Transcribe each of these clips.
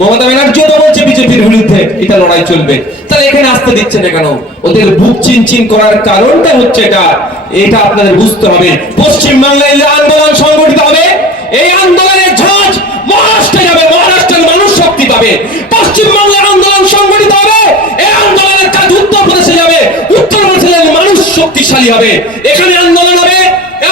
মমতা ব্যানার্জিও তো বলছে, বিজেপির বিরুদ্ধে এটা লড়াই চলবে। তাহলে এখানে আসতে দিচ্ছে না কেন? ওদের বুক চিনচিন করার কারণটা হচ্ছে এটা। এটা আপনাদের বুঝতে হবে। পশ্চিম বাংলায় যে আন্দোলন সংগঠিত হবে। এই আন্দোলনের ঝাঁজ মহারাষ্ট্রে যাবে। মহারাষ্ট্রের মানুষ শক্তি পাবে। পশ্চিম বাংলায় আন্দোলন সংগঠিত হবে। এই আন্দোলনের কাজ উত্তর প্রদেশে যাবে। উত্তর প্রদেশের মানুষ শক্তিশালী হবে। এখানে আন্দোলন হবে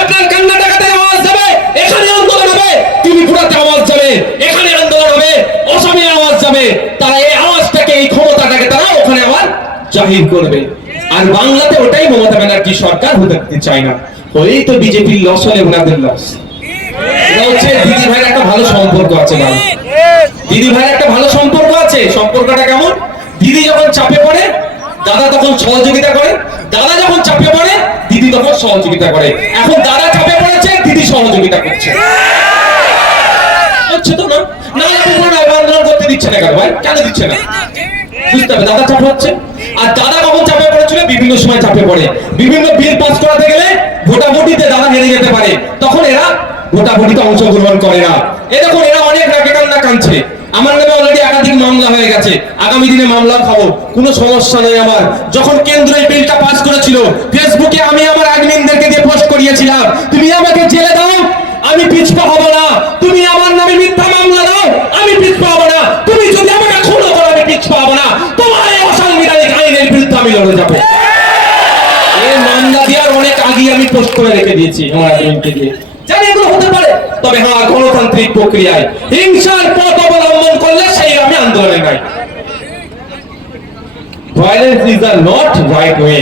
আপনার কর্ণাটকাতে আওয়াজ যাবে এখানে আন্দোলন হবে ত্রিপুরাতে আওয়াজ যাবে এখানে আন্দোলন হবে অসমে আওয়াজ যাবে তারা এই আওয়াজটাকে এই ক্ষমতাটাকে তারা ওখানে আবার জাহির করবে। আর বাংলাতে ওটাই মমতা ব্যানার্জি সরকার হতে চায় না। হলেই তো বিজেপির লস হলে ওনাদের লস দিদি ভাইয়ের একটা ভালো সম্পর্ক আছে দিদি ভাইয়ের একটা ভালো সম্পর্ক আছে, সম্পর্কটা কেমন? দিদি যখন চাপে পড়ে, দাদা তখন সহযোগিতা করে। দাদা যখন চাপে পড়ে, দিদি তখন সহযোগিতা করে। এখন দাদা চাপে পড়েছে, দিদি সহযোগিতা করছে। হচ্ছে তো না? না করতে দিচ্ছে না কেন ভাই? কেন দিচ্ছে না? বুঝতে হবে, দাদা চাপ হচ্ছে। আর দাদা কখন চাপে পড়েছিল? বিভিন্ন সময় চাপে পড়ে। বিভিন্ন বিল পাস করাতে গেলে ভোটাভুটিতে দাদা হেরে যেতে পারে। তখন এরা ভোটাভুটিতে অংশগ্রহণ করে না। এ দেখুন, এরা অনেক রাগে কান্না কাঁদছে। আমার নামে অলরেডি একাধিক মামলা হয়ে গেছে। আগামী দিনে মামলা খাব। কোনো সমস্যা নেই আমার। যখন কেন্দ্র এই বিলটা পাস করেছিল ফেসবুকে আমি আমার অ্যাডমিনদেরকে দিয়ে পোস্ট করিয়েছিলাম তুমি আমাকে জেলে দাও আমি পিছপা হব না তুমি আমার নামে মিথ্যা মামলা দাও আমি পিছপা হব না তুমি যদি আমাকে খুনো করো আমি পিছপা হব না তোমার এই অসাংবিধানিক আইনের লড়ে যাব। এই মামলা দেওয়ার অনেক আগে আমি পোস্ট করে রেখে দিয়েছি অ্যাডমিনকে দিয়ে। জানি এগুলো হতে পারে, তবে হ্যাঁ গণতান্ত্রিক প্রক্রিয়ায় হিংসার পথ অবলম্বন করলে সেই আমি আন্দোলনে নাই। Violence is the not right way